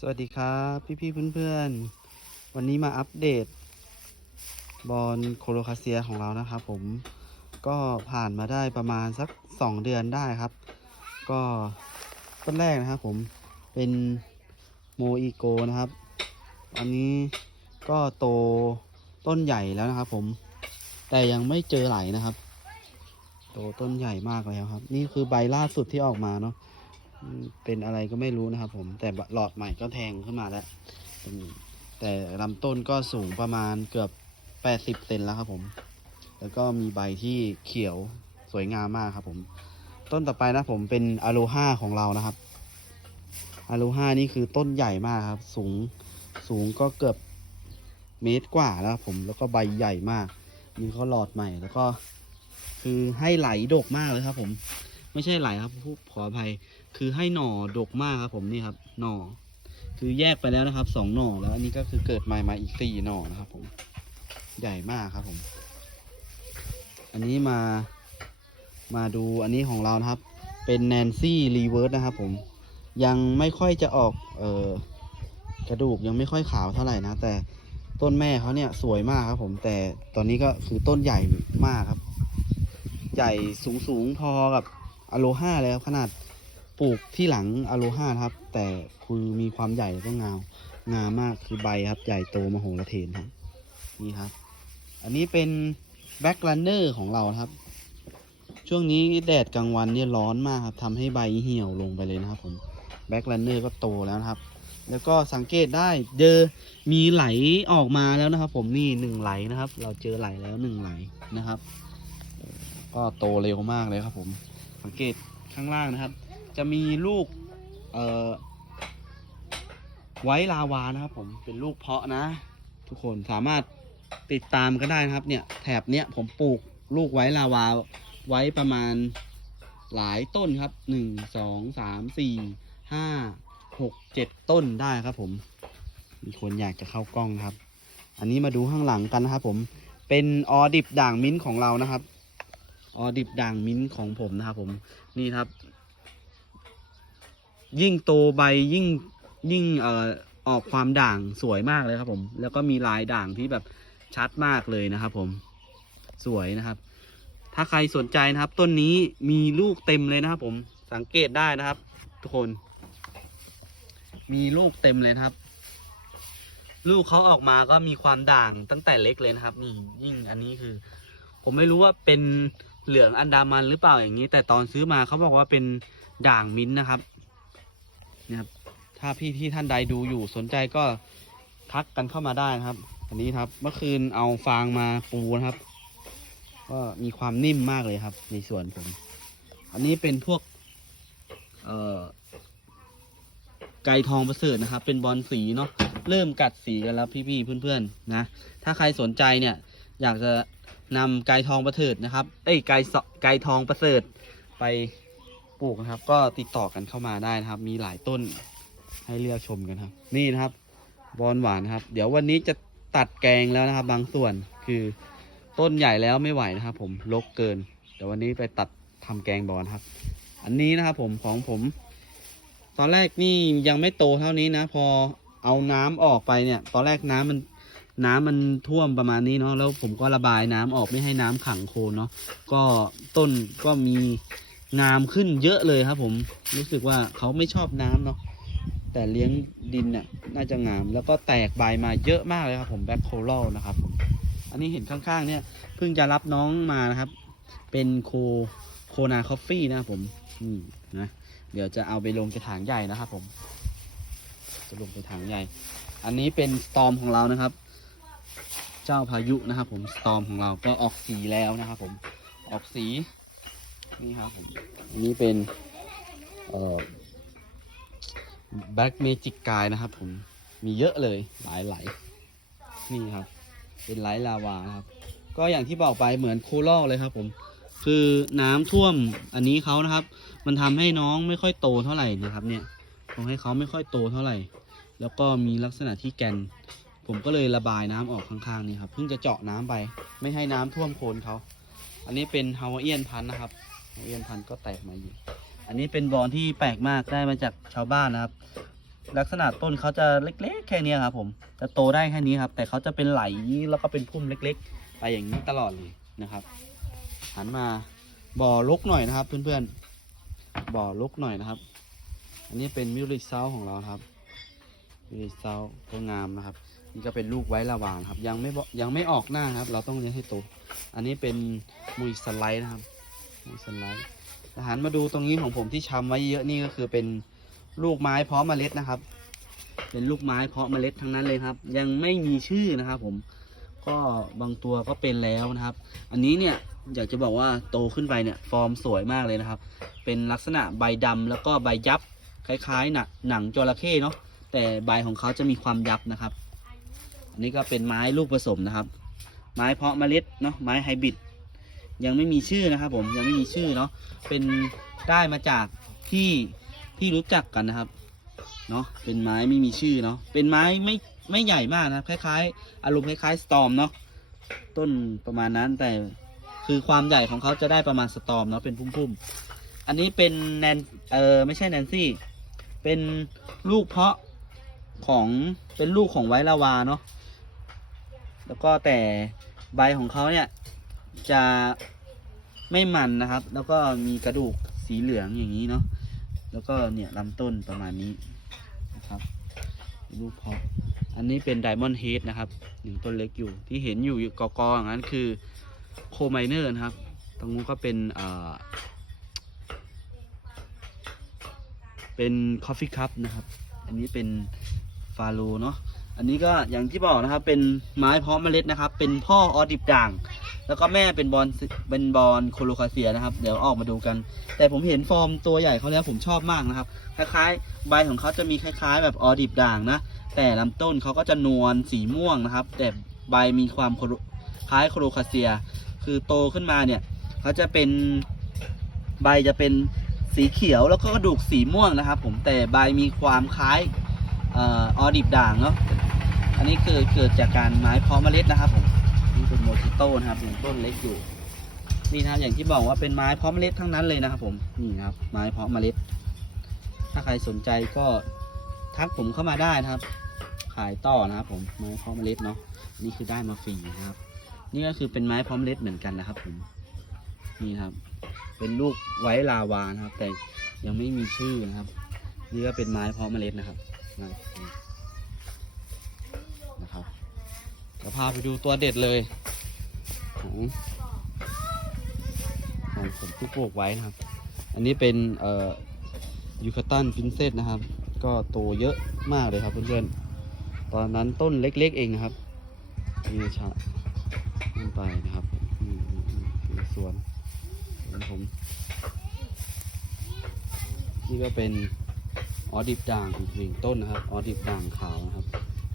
สวัสดีครับพี่ๆเพื่อนๆ วันนี้มาอัปเดต บอลโคโลคาเซียของเรานะครับผมก็ผ่านมาได้ประมาณสัก 2 เดือนได้ครับ ก็ต้นแรกนะครับผมเป็นโมอีโกนะครับ อันนี้ก็โตต้นใหญ่แล้วนะครับผมแต่ยังไม่เจอไหลนะครับ โตต้นใหญ่มากแล้วครับ นี่คือใบล่าสุดที่ออกมาเนาะ เป็นอะไรก็ไม่รู้นะครับ ผมแต่หลอดใหม่ก็แทงขึ้นมาแล้วแต่ลำต้นก็สูงประมาณเกือบ80เซนแล้วครับผม แล้วก็มีใบที่เขียวสวยงามมากครับผม ต้นต่อไปนะผมเป็นอะโลฮาของเรานะครับ อะโลฮานี่คือต้นใหญ่มากครับ สูง สูงก็เกือบเมตรกว่าแล้วครับผม แล้วก็ใบใหญ่มากนี่เขาหลอดใหม่ แล้วก็ คือให้ไหลดกมากเลยครับผม ไม่ใช่ไหลครับผู้ขออภัย คือให้หน่อดกมากครับผมนี่ครับ หน่อ คือแยกไปแล้วนะครับสองหน่อแล้ว อันนี้ก็คือเกิดใหม่มาอีกสี่หน่อนะครับ ผม ใหญ่มากครับผม อันนี้มา มาดูอันนี้ของเรานะครับ เป็นแนนซี่รีเวิร์สนะครับ ผม ยังไม่ค่อยจะออก เอ่อกระดูกยังไม่ค่อยขาวเท่าไหร่นะ แต่ต้นแม่เขาเนี่ยสวยมากครับผมแต่ตอนนี้ก็คือต้นใหญ่มากครับ ใหญ่สูงสูงๆพอกับ อะโลฮาเลยครับขนาดปลูกที่หลังอะโลฮาครับ แต่คือมีความใหญ่แล้วก็งามงามมากคือใบครับ ใหญ่โตมโหฬารเทนครับนี่ครับ อันนี้เป็นแบ็กลันเนอร์ของเราครับ ช่วงนี้แดดกลางวันเนี่ยร้อนมากครับทำให้ใบเหี่ยวลงไปเลยนะครับผมแบ็กลันเนอร์ก็โตแล้วนะครับ แล้วก็สังเกตได้เจอมีไหลออกมาแล้วนะครับ ผมนี่หนึ่งไหลนะครับ เราเจอไหลแล้วหนึ่งไหลนะครับ ก็โตเร็วมากเลยครับผม สังเกตข้างล่างนะครับ จะมีลูกเอ่อไว้ลาวานะครับ ผมเป็นลูกเพาะนะ ทุกคนสามารถติดตามก็ได้นะครับ เนี่ยแถบเนี้ยผมปลูกลูกไว้ลาวาไว้ประมาณหลายต้นครับหนึ่งสองสามสี่ห้าหกเจ็ดต้นได้ครับ ผม มีคนอยากจะเข้ากล้องครับ อันนี้มาดูข้างหลังกันนะครับ ผมเป็นออดิบด่างมิ้นท์ของเรานะครับ ออดิบด่างมิ้นของผมนะครับผมนี่ครับ ยิ่งโตใบยิ่งยิ่งเอ่อออกความด่างสวยมากเลยครับ ผม แล้วก็มีลายด่างที่แบบชัดมากเลยนะครับ ผมสวยนะครับ ถ้าใครสนใจนะครับ ต้นนี้มีลูกเต็มเลยนะครับ ผมสังเกตได้นะครับ ทุกคน มีลูกเต็มเลยครับ ลูกเขาออกมาก็มีความด่างตั้งแต่เล็กเลยนะครับ นี่ยิ่งอันนี้คือ ผมไม่รู้ว่าเป็น เหลืองอันดามันหรือเปล่าอย่างนี้ แต่ตอนซื้อมาเขาบอกว่าเป็นด่างมิ้นนะครับนี่ยครับ ถ้าพี่ที่ท่านใดดูอยู่สนใจก็ทักกันเข้ามาได้นะครับ อันนี้ครับ เมื่อคืนเอาฟางมาปูนะครับ ก็มีความนิ่มมากเลยครับ ในส่วนผม อันนี้เป็นพวก เอ่อไก่ทองประเสริฐนะครับ เป็นบอลสีเนาะเริ่มกัดสีกันแล้วพี่ๆเพื่อนๆนะ ถ้าใครสนใจเนี่ย อยากจะ นำไก่ทองประเสริฐนะครับ เอ้ยไก่สไก่ทองประเสริฐไปปลูกนะครับ ก็ติดต่อกันเข้ามาได้นะครับ มีหลายต้นให้เลือกชมกันครับ นี่นะครับ บอลหวานนะครับ เดี๋ยววันนี้จะตัดแกงแล้วนะครับ บางส่วนคือต้นใหญ่แล้วไม่ไหวนะครับ ผมลกเกิน เดี๋ยววันนี้ไปตัดทำแกงบอลครับ อันนี้นะครับผมของผม ตอนแรกนี่ยังไม่โตเท่านี้นะ พอเอาน้ำออกไปเนี่ย ตอนแรกน้ำมัน น้ำมันท่วมประมาณนี้เนาะแล้วผมก็ระบายน้ำออกไม่ให้น้ำขังโคนเนาะก็ต้นก็มีงามขึ้นเยอะเลยครับ ผมรู้สึกว่าเขาไม่ชอบน้ำเนาะแต่เลี้ยงดินเนี่ยน่าจะงามแล้วก็แตกใบมาเยอะมากเลยครับ ผมแบ็คโคลนะครับผมอันนี้เห็นข้างๆเนี่ยเพิ่งจะรับน้องมานะครับ เป็นโคโคนาคอฟฟี่นะครับผมนี่นะเดี๋ยวจะเอาไปลงกระถางใหญ่นะครับผมจะลงกระถางใหญ่ อันนี้เป็นสตอมของเรานะครับ เจ้าพายุนะครับผมสตอมของเราก็ออกสีแล้วนะครับผมออกสีนี่ครับผมอันนี้เป็นเอ่อแบ็กเมจิกกายนะครับผมมีเยอะเลยหลายหลายนี่ครับ เป็นไหลลาวาครับ ก็อย่างที่บอกไปเหมือนโคลอเลยครับ ผม คือน้ำท่วมอันนี้เขานะครับ มันทำให้น้องไม่ค่อยโตเท่าไหร่นะครับ เนี่ยทำให้เขาไม่ค่อยโตเท่าไหร่ แล้วก็มีลักษณะที่แกน ผมก็เลยระบายน้ำออกข้างๆนี่ครับเพิ่งจะเจาะน้ำไป ไม่ให้น้ำท่วมโคนเขาอันนี้เป็นฮาวาเอียนพันนะครับฮาวาเอียนพันก็แตกมาอยู่อันนี้เป็นบอลที่แปลกมากได้มาจากชาวบ้านนะครับ ลักษณะต้นเขาจะเล็กๆ แค่นี้ครับ ผมจะโตได้แค่นี้ครับ แต่เขาจะเป็นไหลแล้วก็เป็นพุ่มเล็ก ๆ ไปอย่างนี้ตลอดเลยนะครับหันมาบ่อลกหน่อยนะครับ เพื่อนๆบ่อลกหน่อยนะครับ อันนี้เป็นมิวริเซาของเราครับมิวริเซาก็งามนะครับ นี่ก็เป็นลูกไว้ระหว่างครับ ยังไม่ยังไม่ออกหน้าครับ เราต้องเลี้ยงให้โต อันนี้เป็นมุยสไลด์นะครับมุยสไลด์หันมาดูตรงนี้ของผมที่ชำไว้เยอะนี่ก็คือเป็นลูกไม้เพาะเมล็ดนะครับ เป็นลูกไม้เพาะเมล็ดทั้งนั้นเลยครับ ยังไม่มีชื่อนะครับ ผมก็บางตัวก็เป็นแล้วนะครับ อันนี้เนี่ยอยากจะบอกว่าโตขึ้นไปเนี่ยฟอร์มสวยมากเลยนะครับ เป็นลักษณะใบดำแล้วก็ใบยับคล้ายๆหนังหนังจระเข้เนาะแต่ใบของเขาจะมีความยับนะครับ นนี้ก็เป็นไม้ลูกผสมนะครับ ไม้เพาะเมล็ดเนาะไม้ไฮบริดยังไม่มีชื่อนะครับ ผมยังไม่มีชื่อเนาะเป็นได้มาจากที่ที่รู้จักกันนะครับเนาะเป็นไม้ไม่มีชื่อเนาะเป็นไม้ไม่ไม่ใหญ่มากนะครับคล้ายๆ อารมณ์คล้ายๆสตอมเนาะต้นประมาณนั้นแต่คือความใหญ่ของเขาจะได้ประมาณสตอมเนาะเป็นพุ่มๆ อันนี้เป็นแนนเออไม่ใช่แนนซี่ เป็นลูกเพาะของเป็นลูกของไวลาวาเนาะ แล้วก็แต่ใบของเขาเนี่ยจะไม่มันนะครับ แล้วก็มีกระดูกสีเหลืองอย่างนี้เนาะแล้วก็เนี่ยลำต้นประมาณนี้นะครับลูกเพาะอันนี้เป็นไดมอนด์เฮดนะครับหนึ่งต้นเล็กอยู่ที่เห็นอยู่กอกอย่างนั้นคือโคไมเนอร์นะครับ ตรงนู้นก็เป็นเอ่อเป็นคอฟฟี่คัพนะครับ อันนี้เป็นฟาโลเนาะ อันนี้ก็อย่างที่บอกนะครับ เป็นไม้เพาะเมล็ดนะครับ เป็นพ่อออดิบด่าง แล้วก็แม่เป็นบอลเป็นบอลโคโลคาเซียนะครับ เดี๋ยวออกมาดูกัน แต่ผมเห็นฟอร์มตัวใหญ่เขาแล้วผมชอบมากนะครับ คล้ายๆ ใบของเขาจะมีคล้ายๆ แบบออดิบด่างนะ แต่ลำต้นเขาก็จะนวลสีม่วงนะครับ แต่ใบมีความคลคล้ายโคโลคาเซีย คือโตขึ้นมาเนี่ยเขาจะเป็นใบจะเป็นสีเขียวแล้วก็กระดูกสีม่วงนะครับ ผมแต่ใบมีความคล้าย ออดิบด่างเนาะอันนี้คือเกิดจากการไม้เพาะเมล็ดนะครับผมนี่เป็นโมจิโต้นะครับยังต้นเล็กอยู่นี่นะครับอย่างที่บอกว่าเป็นไม้เพาะเมล็ดทั้งนั้นเลยนะครับผมนี่นะครับไม้เพาะเมล็ด ถ้าใครสนใจก็ทักผมเข้ามาได้นะครับ ขายต่อนะครับผมไม้เพาะเมล็ดเนาะนี่คือได้มาฟรีนะครับ นี่ก็คือเป็นไม้เพาะเมล็ดเหมือนกันนะครับผมนี่นะครับ เป็นลูกไว้ลาวานะครับ แต่ยังไม่มีชื่อนะครับ นี่ก็เป็นไม้เพาะเมล็ดนะครับ นั่นนะครับเดี๋ยวพาไปดูตัวเด็ดเลย ของของผมที่ปลูกไว้นะครับ อันนี้เป็นเอ่อยูคาตันฟินเซตนะครับ ก็โตเยอะมากเลยครับเพื่อนๆ ตอนนั้นต้นเล็กๆเองนะครับนี่ชะขึ้นไปนะครับสวนสวนผม นี่ก็เป็น ออดิบด่างหนึ่งต้นนะครับ ออดิบด่างขาวนะครับ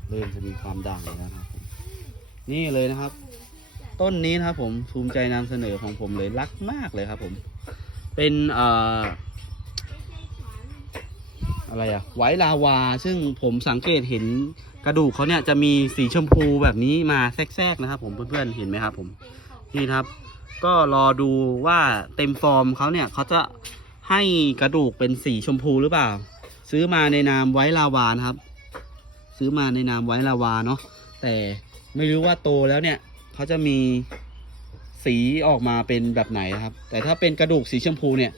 เริ่มจะมีความด่างแล้วนะครับ นี่เลยนะครับ ต้นนี้นะครับ ผมภูมิใจนำเสนอของผมเลยรักมากเลยครับ ผม เป็นเอ่ออะไรอะไวลาวา ซึ่งผมสังเกตเห็นกระดูกเขาเนี่ยจะมีสีชมพูแบบนี้มาแทรกๆนะครับ ผมเพื่อนๆเห็นไหมครับ ผมนี่ครับ ก็รอดูว่าเต็มฟอร์มเขาเนี่ยเขาจะให้กระดูกเป็นสีชมพูหรือเปล่า ซื้อมาในนามไว้ลาวานะครับ ซื้อมาในนามไว้ลาวาเนาะแต่ไม่รู้ว่าโตแล้วเนี่ยเขาจะมีสีออกมาเป็นแบบไหนนะครับ แต่ถ้าเป็นกระดูกสีชมพูเนี่ย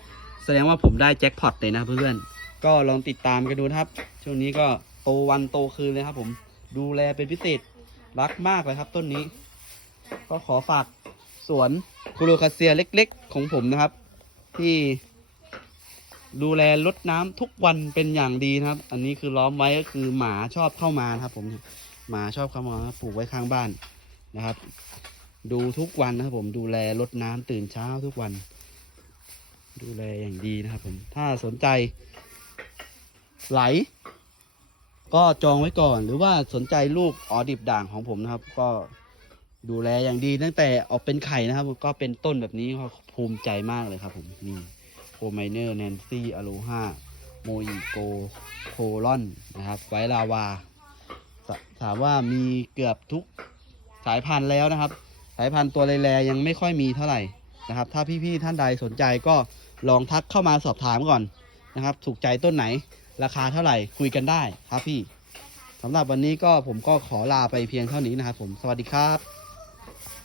แสดงว่าผมได้แจ็คพอตเลยนะเพื่อนๆก็ลองติดตามกันดูนะครับ ช่วงนี้ก็โตวันโตคืนเลยครับ ผมดูแลเป็นพิเศษรักมากเลยครับต้นนี้ ก็ขอฝากสวนคูโรคาเซียเล็ก ๆ ของผมนะครับ ที่ ดูแลรดน้ำทุกวันเป็นอย่างดีนะครับ อันนี้คือล้อมไว้ก็คือหมาชอบเข้ามานะครับ ผมหมาชอบเข้ามาปลูกไว้ข้างบ้านนะครับ ดูทุกวันนะครับ ผมดูแลรดน้ำตื่นเช้าทุกวัน ดูแลอย่างดีนะครับ ผมถ้าสนใจ ไหล ก็จองไว้ก่อน หรือว่าสนใจลูกออดิบด่างของผมนะครับ ก็ดูแลอย่างดีตั้งแต่ออกเป็นไข่นะครับก็เป็นต้นแบบนี้ก็ภูมิใจมากเลยครับ ผมนี่ โคไมเนอร์แนนซี่อโลฮาโมอิโกโคลอนนะครับ ไวลาวาถถามว่ามีเกือบทุกสายพันธุ์แล้วนะครับ สายพันธุ์ตัวแรๆยังไม่ค่อยมีเท่าไหร่นะครับ ถ้าพี่ๆท่านใดสนใจก็ลองทักเข้ามาสอบถามก่อนนะครับ ถูกใจต้นไหน ราคาเท่าไหร่คุยกันได้ครับพี่สำหรับวันนี้ก็ผมก็ขอลาไปเพียงเท่านี้นะครับผม สวัสดีครับ